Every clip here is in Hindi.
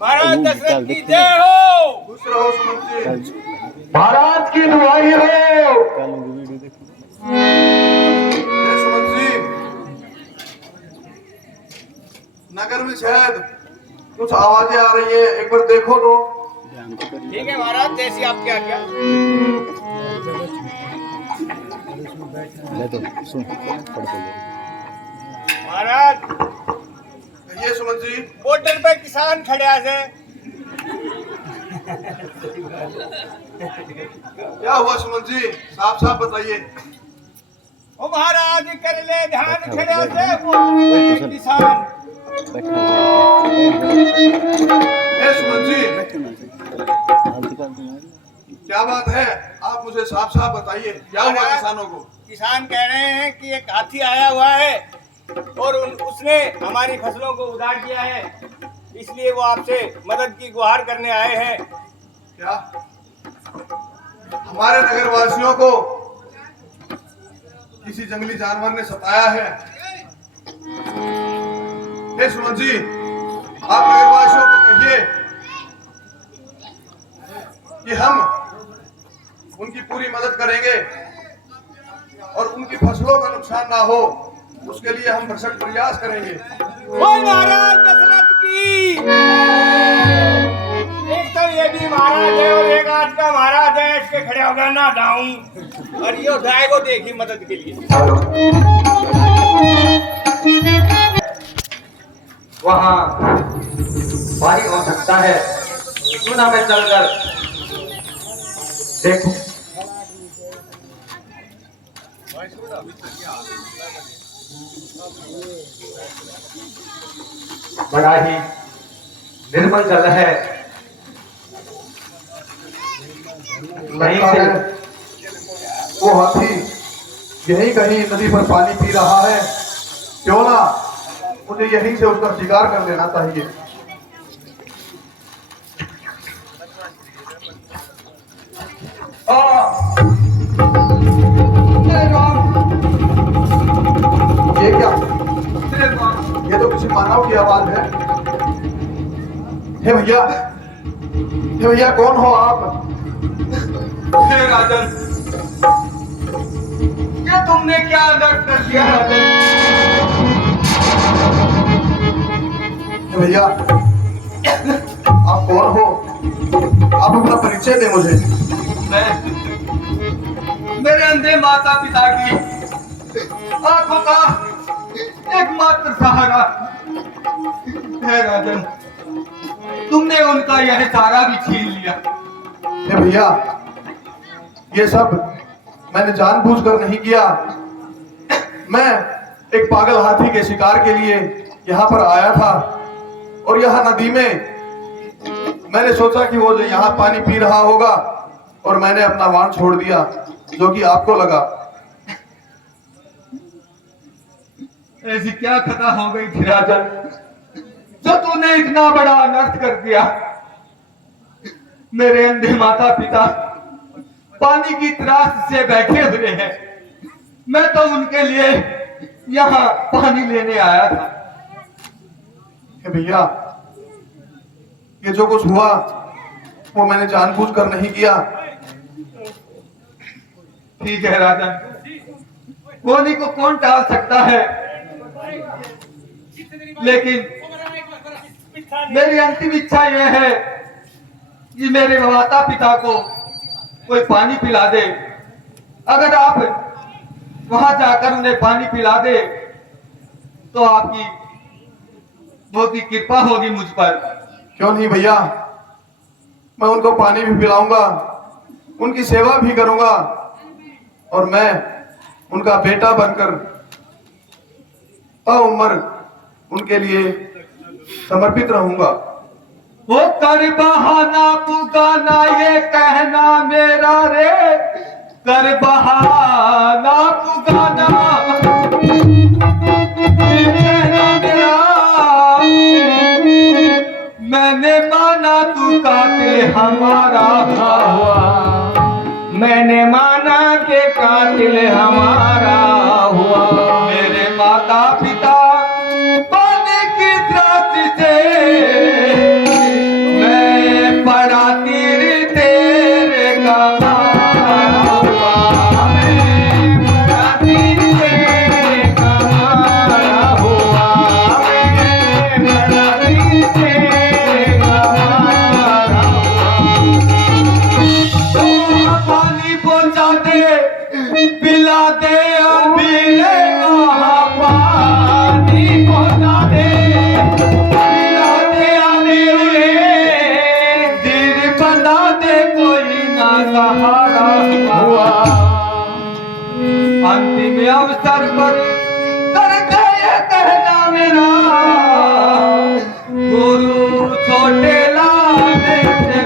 महाराज दशरथ की जय हो। खुश रहो सुमन जी। महाराज की दुआई हो। सुमन जी, नगर में शायद कुछ आवाजें आ रही है, एक बार देखो तो। ठीक है महाराज, जैसी आपकी आज्ञा। महाराज कहिए सुमन जी। बॉर्डर पे किसान खड़े से। क्या हुआ सुमन जी, साफ साफ बताइए। ओ महाराज कर ले ध्यान खड़े से बॉर्डर पे किसान। ए सुमन जी, क्या बात है, आप मुझे साफ साफ बताइए, क्या हुआ किसानों को? किसान कह रहे हैं कि एक हाथी आया हुआ है और उसने हमारी फसलों को उधार किया है, इसलिए वो आपसे मदद की गुहार करने आए हैं। क्या हमारे नगरवासियों को किसी जंगली जानवर ने सताया है? हे सुमन जी, आप नगरवासियों को कहिए कि हम उनकी पूरी मदद करेंगे और उनकी फसलों का नुकसान ना हो, उसके लिए हम भरसक प्रयास करेंगे। ओए महाराज दशरथ की, एक तो ये भी महाराज है और एक आज का महाराज है, इसके खड़े हो गए ना डाउन और ये जाएगो देखी मदद के लिए। वहाँ भारी हो सकता है, क्यों ना मैं चलकर देखूं। बड़ा ही निर्मल जल है, वहीं से वो हाथी यहीं कहीं नदी पर पानी पी रहा है, क्यों ना मुझे यहीं से उसका शिकार कर लेना चाहिए। ये क्या, ये तो किसी मानव की आवाज है। हे भैया, हे भैया, कौन हो आप? हे राजन, ये तुमने क्या अनर्थ कर दिया राजन? हे भैया, आप कौन हो? आप अपना परिचय दें मुझे। मैं मेरे अंधे माता पिता की आंखों का एकमात्र सहारा है राजन, तुमने उनका यह सहारा भी छीन लिया। हे भैया, ये सब मैंने जानबूझकर नहीं किया। मैं एक पागल हाथी के शिकार के लिए यहाँ पर आया था और यहाँ नदी में मैंने सोचा कि वो जो यहाँ पानी पी रहा होगा और मैंने अपना वाण छोड़ दिया, जो कि आपको लगा। ऐसी क्या खता हो गई थी राजन, जो तूने इतना बड़ा अनर्थ कर दिया? मेरे अंधे माता पिता पानी की त्रास से बैठे हुए हैं, मैं तो उनके लिए यहाँ पानी लेने आया था। हे भैया, ये जो कुछ हुआ वो मैंने जानबूझकर नहीं किया। ठीक है राजन, होने को कौन टाल सकता है, लेकिन मेरी अंतिम इच्छा यह है कि मेरे माता पिता को कोई पानी पिला दे। अगर आप वहां जाकर उन्हें पानी पिला दे तो आपकी बहुत ही कृपा होगी मुझ पर। क्यों नहीं भैया, मैं उनको पानी भी पिलाऊंगा, उनकी सेवा भी करूंगा और मैं उनका बेटा बनकर ताउम्र उनके लिए समर्पित रहूंगा। वो कर बहाना पुकाना ये कहना मेरा रे, कर बहाना पुकाना ये कहना मेरा, मैंने माना तू कातिल हमारा हुआ, मैंने माना के कातिल हमारा हुआ। मेरे माता पिता पानी की त्रास से दे अभी ले वहाँ पानी पहुँचा दे, पिला दे आने रे, दिल बना दे कोई ना सहारा हुआ। अंतिम अवसर पर कर दे ये कहना मेरा, गुरु छोटे लाने से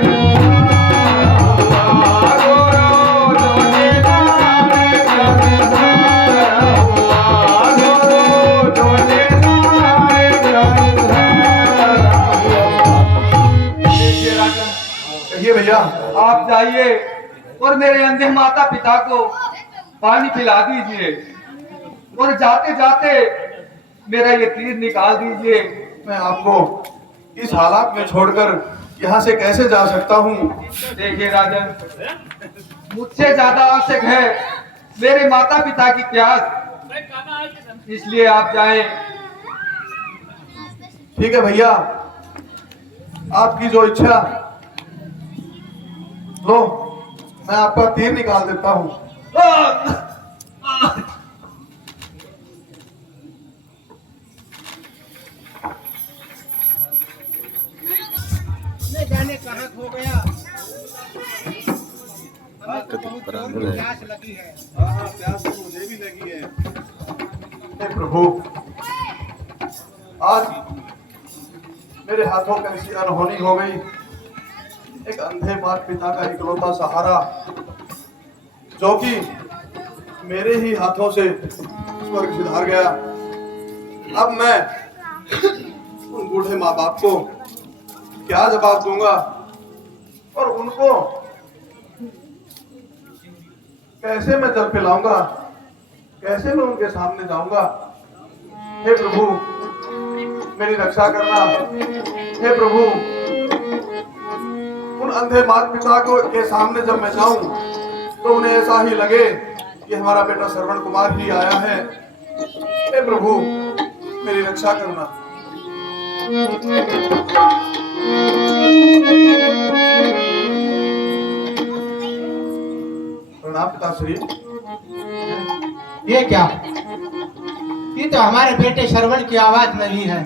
कहिए भैया। आप जाइए और मेरे अंधे माता पिता को पानी पिला दीजिए और जाते जाते मेरा ये तीर निकाल दीजिए। मैं आपको इस हालात में छोड़कर यहाँ से कैसे जा सकता हूँ? देखिए राजन, मुझसे ज्यादा आवश्यक है मेरे माता पिता की प्यास, इसलिए आप जाएं। ठीक है भैया, आपकी जो इच्छा। लो, मैं आपका तीर निकाल देता हूँ। न जाने कहाँ खो गया। हमें तो बहुत जोर की प्यास लगी है। हाँ, प्यास तो मुझे भी लगी है। हे प्रभु, आज मेरे हाथों कैसी अनहोनी हो गई। एक अंधे माता पिता का इकलौता सहारा, जो कि मेरे ही हाथों से स्वर्ग सिधार गया। अब मैं उन बूढ़े माँ बाप को क्या जवाब दूंगा और उनको कैसे मैं जल पिलाऊंगा, कैसे मैं उनके सामने जाऊंगा? हे प्रभु, मेरी रक्षा करना। हे प्रभु, उन अंधे माता पिता को के सामने जब मैं जाऊं तो उन्हें ऐसा ही लगे कि हमारा बेटा श्रवण कुमार ही आया है। हे प्रभु, मेरी रक्षा करना। प्रणाम पिताश्री। ये क्या? ये तो हमारे बेटे श्रवण की आवाज नहीं है।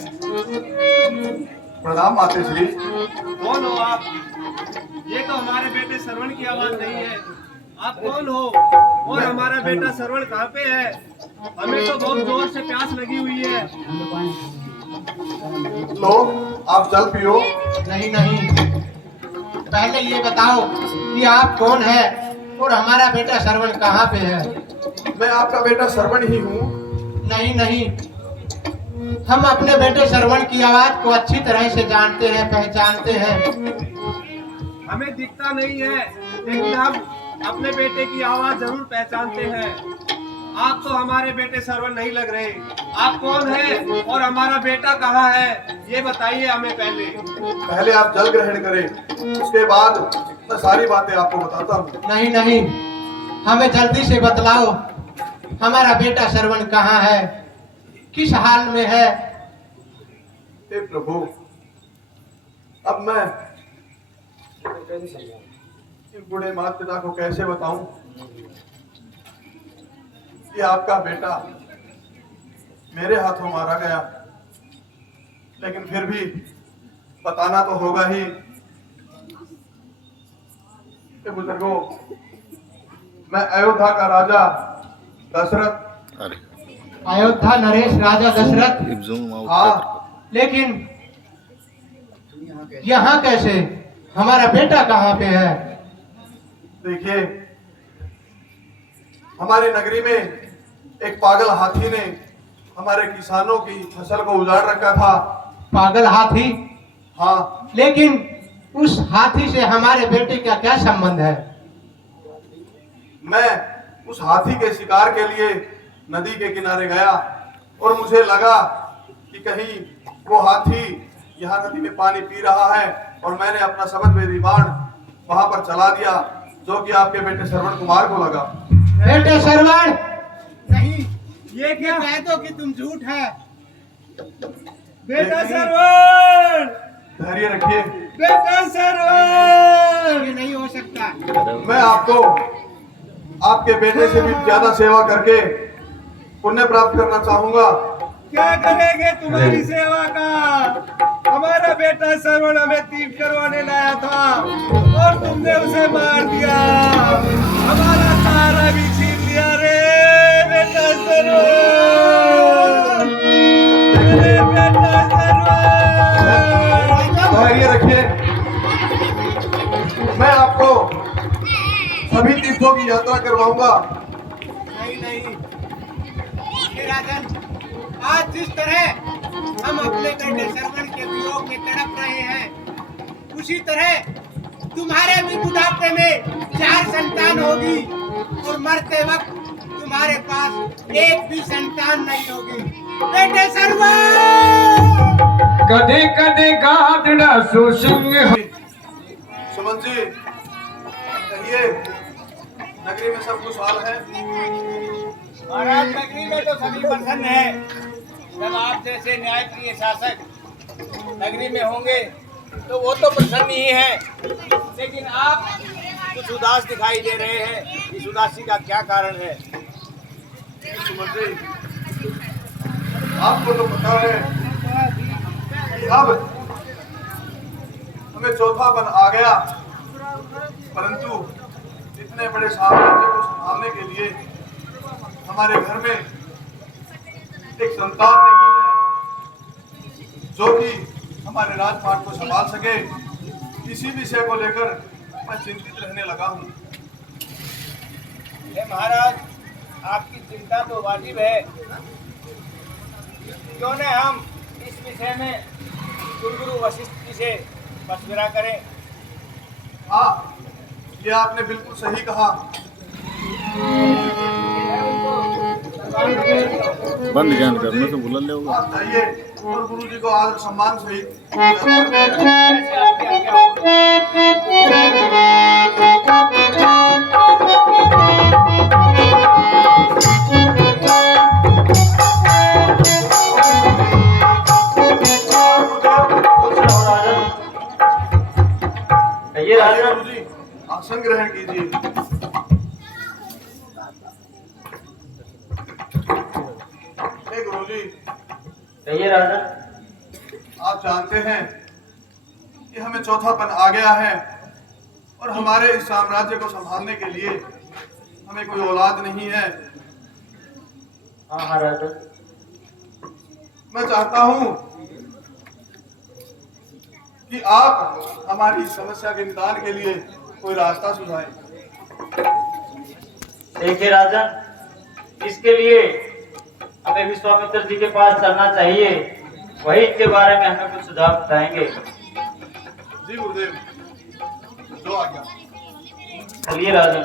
प्रणाम मातेश्री। कौन हो आप? ये तो हमारे बेटे श्रवण की आवाज नहीं है। आप कौन हो और हमारा बेटा श्रवण कहाँ पे है? हमें तो बहुत जोर से प्यास लगी हुई है। लो, आप जल पियो। नहीं नहीं, पहले ये बताओ कि आप कौन है और हमारा बेटा श्रवण कहाँ पे है? मैं आपका बेटा श्रवण ही हूँ। नहीं नहीं, हम अपने बेटे श्रवण की आवाज को अच्छी तरह से जानते हैं, पहचानते हैं। हमें दिखता नहीं है, लेकिन हम अपने बेटे की आवाज जरूर पहचानते हैं। आप तो हमारे बेटे श्रवण नहीं लग रहे। आप कौन है और हमारा बेटा कहाँ है, ये बताइए हमें पहले। पहले आप जल ग्रहण करें, उसके बाद मैं सारी बातें आपको बताता हूँ। नहीं नहीं, हमें जल्दी से बतलाओ हमारा बेटा श्रवण कहाँ है, किस हाल में है? हे प्रभु, अब मैं इन बूढ़े माता पिता को कैसे बताऊं कि आपका बेटा मेरे हाथों मारा गया, लेकिन फिर भी बताना तो होगा ही। हे बुजुर्गों, मैं अयोध्या का राजा दशरथ। अयोध्या नरेश राजा दशरथ। हाँ, लेकिन यहाँ कैसे? हमारा बेटा कहाँ पे है? देखिए, हमारी नगरी में एक पागल हाथी ने हमारे किसानों की फसल को उजाड़ रखा था। पागल हाथी? हाँ, लेकिन उस हाथी से हमारे बेटे का क्या संबंध है? मैं उस हाथी के शिकार के लिए नदी के किनारे गया और मुझे लगा कि कहीं वो हाथी यहाँ नदी में पानी पी रहा है, और मैंने अपना शब्द वेदी बाण वहां पर चला दिया, जो कि आपके बेटे श्रवण कुमार को लगा। बेटे श्रवण? नहीं, ये क्या? कह दो कि तुम झूठ है। बेटा श्रवण, धैर्य रखिए, बेटा श्रवण। ये नहीं हो सकता। मैं आपको आपके बेटे से भी ज्यादा सेवा करके पुण्य प्राप्त करना चाहूंगा। क्या करेंगे तुम्हारी सेवा का? हमारा बेटा श्रवण हमें तीर्थ करवाने लाया था और तुमने उसे मार दिया। हमारा तारा भी छीन लिया रे बेटा श्रवण, मेरे बेटा श्रवण। धैर्य रखिए, मैं आपको सभी तीर्थों की यात्रा करवाऊंगा। नहीं राजन, आज जिस तरह हम अपने बेटे श्रवण के वियोग में तड़प रहे हैं, उसी तरह तुम्हारे भी बुढ़ापे में 4 संतान होगी और मरते वक्त तुम्हारे पास एक भी संतान नहीं होगी। बेटे श्रवण, कदे कदे गादड़ा सुसंग। सुमन जी, कहिए, नगरी में सब खुशहाल है? महाराज, नगरी में तो सभी प्रसन्न हैं। जब आप जैसे न्यायप्रिय शासक नगरी में होंगे तो वो तो प्रसन्न ही है, लेकिन आप कुछ उदास दिखाई दे रहे हैं। इस उदासी का क्या कारण है? सुमन जी, आपको तो पता है कि अब हमें चौथापन आ गया, परंतु इतने बड़े साम्राज्य को संभालने के लिए हमारे घर में एक संतान नहीं है जो कि हमारे राजपाट को संभाल सके। इसी विषय को लेकर मैं चिंतित रहने लगा हूँ। महाराज, आपकी चिंता तो वाजिब है। क्यों न हम इस विषय में कुलगुरु वशिष्ठ जी से मशविरा करें? हाँ, ये आपने बिल्कुल सही कहा। बंद ज्ञान करने से बुला ले होगा। आप जाइए और गुरु जी को आदर सम्मान से गुरु जी आसन ग्रहण कीजिए। गुरुजी, कहिए राजा। आप जानते हैं कि हमें चौथापन आ गया है और हमारे इस साम्राज्य को संभालने के लिए हमें कोई औलाद नहीं है। हाँ राजा। मैं चाहता हूं कि आप हमारी इस समस्या के निदान के लिए कोई रास्ता सुझाएं। देखिए राजा, इसके लिए हमें विश्वामित्र जी के पास चलना चाहिए, वही इनके बारे में हमें कुछ सुझाव बताएंगे। जी गुरुदेव, जो आज्ञा। चलिए राजा।